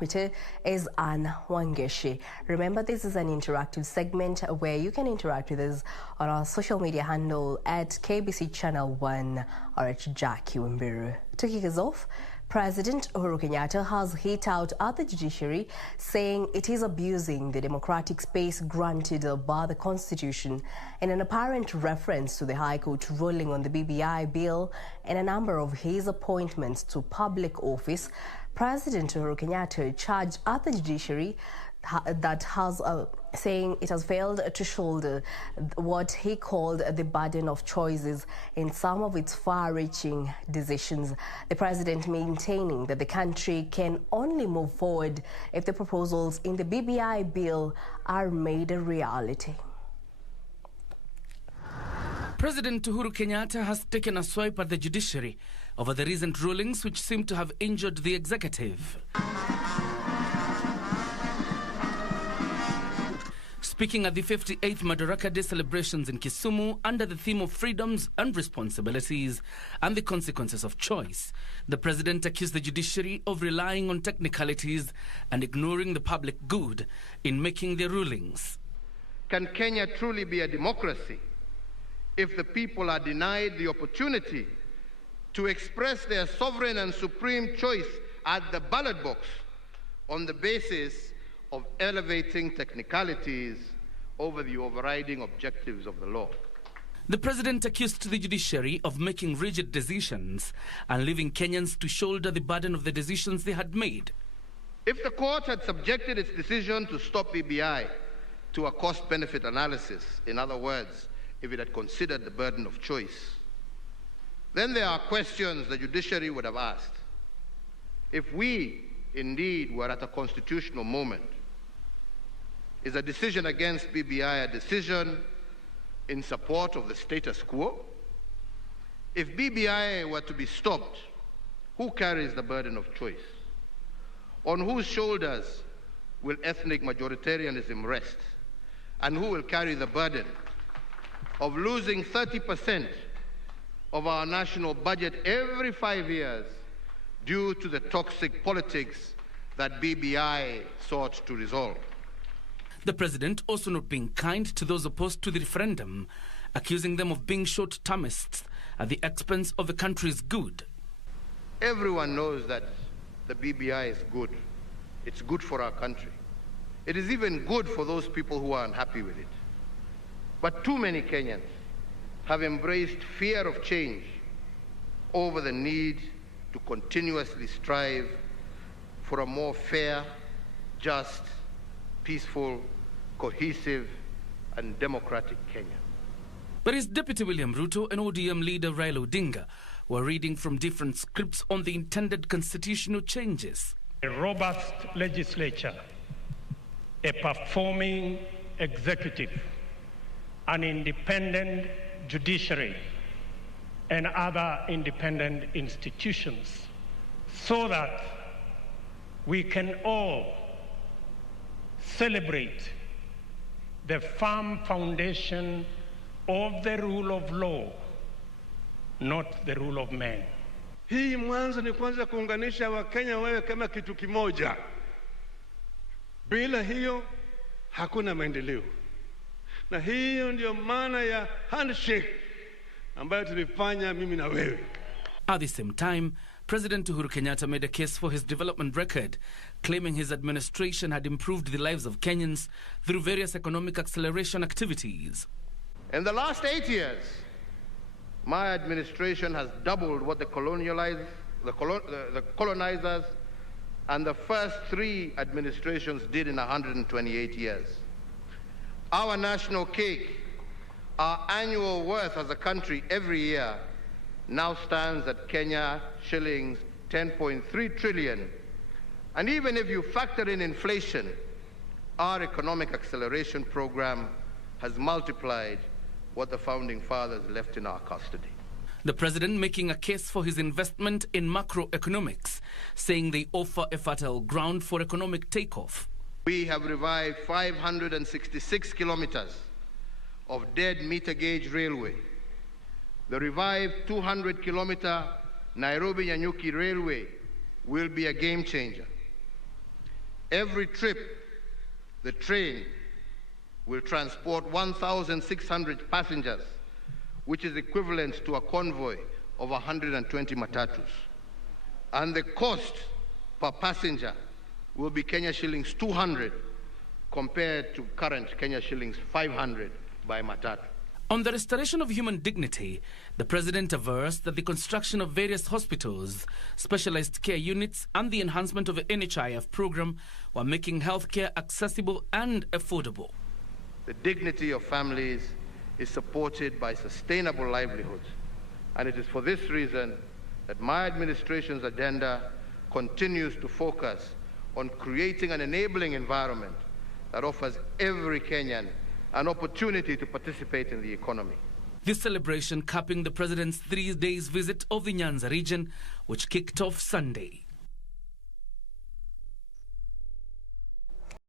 interpreter is Anne Wangeshi. Remember, this is an interactive segment where you can interact with us on our social media handle at KBC Channel 1 or at Jackie Wimbiru. To kick us off, President Uhuru Kenyatta has hit out at the judiciary, saying it is abusing the democratic space granted by the Constitution in an apparent reference to the High Court ruling on the BBI Bill and a number of his appointments to public office. President Uhuru Kenyatta charged at the judiciary that has saying it has failed to shoulder what he called the burden of choices in some of its far-reaching decisions. The president maintaining that the country can only move forward if the proposals in the BBI bill are made a reality. President Uhuru Kenyatta has taken a swipe at the judiciary over the recent rulings which seem to have injured the executive. Speaking at the 58th Madaraka Day celebrations in Kisumu under the theme of freedoms and responsibilities and the consequences of choice, the president accused the judiciary of relying on technicalities and ignoring the public good in making their rulings. Can Kenya truly be a democracy if the people are denied the opportunity to express their sovereign and supreme choice at the ballot box on the basis of elevating technicalities over the overriding objectives of the law? The president accused the judiciary of making rigid decisions and leaving Kenyans to shoulder the burden of the decisions they had made. If the court had subjected its decision to stop BBI to a cost-benefit analysis, in other words, if it had considered the burden of choice, then there are questions the judiciary would have asked. If we indeed were at a constitutional moment, is a decision against BBI a decision in support of the status quo? If BBI were to be stopped, who carries the burden of choice? On whose shoulders will ethnic majoritarianism rest? And who will carry the burden of losing 30% of our national budget every 5 years due to the toxic politics that BBI sought to resolve? The president also not being kind to those opposed to the referendum, accusing them of being short-termists at the expense of the country's good. Everyone knows that the BBI is good. It's good for our country. It is even good for those people who are unhappy with it. But too many Kenyans have embraced fear of change over the need to continuously strive for a more fair, just, peaceful, cohesive, and democratic Kenya. But his Deputy William Ruto and ODM leader Raila Odinga were reading from different scripts on the intended constitutional changes. A robust legislature, a performing executive, an independent judiciary, and other independent institutions, so that we can all celebrate the firm foundation of the rule of law, not the rule of man. Hii mwanzo ni kwanza kuunganisha Wakenya wewe kama kitu kimoja. Bila hiyo hakuna maendeleo. Na hiyo ndio maana ya handshake ambayo tulifanya mimi na wewe. At the same time, President Uhuru Kenyatta made a case for his development record, claiming his administration had improved the lives of Kenyans through various economic acceleration activities. In the last 8 years, my administration has doubled what the colonizers and the first 3 administrations did in 128 years. Our national cake, our annual worth as a country every year, now stands at Kenya shillings 10.3 trillion. And even if you factor in inflation, our economic acceleration program has multiplied what the founding fathers left in our custody. The president making a case for his investment in macroeconomics, saying they offer a fertile ground for economic takeoff. We have revived 566 kilometers of dead meter gauge railway. The revived 200-kilometer Nairobi-Nyanyuki railway will be a game changer. Every trip, the train will transport 1,600 passengers, which is equivalent to a convoy of 120 matatus. And the cost per passenger will be Kenya shillings 200 compared to current Kenya shillings 500 by matatu. On the restoration of human dignity, the president averred that the construction of various hospitals, specialized care units and the enhancement of the NHIF program were making healthcare accessible and affordable. The dignity of families is supported by sustainable livelihoods, and it is for this reason that my administration's agenda continues to focus on creating an enabling environment that offers every Kenyan an opportunity to participate in the economy. This celebration capping the president's 3 days visit of the Nyanza region, which kicked off Sunday.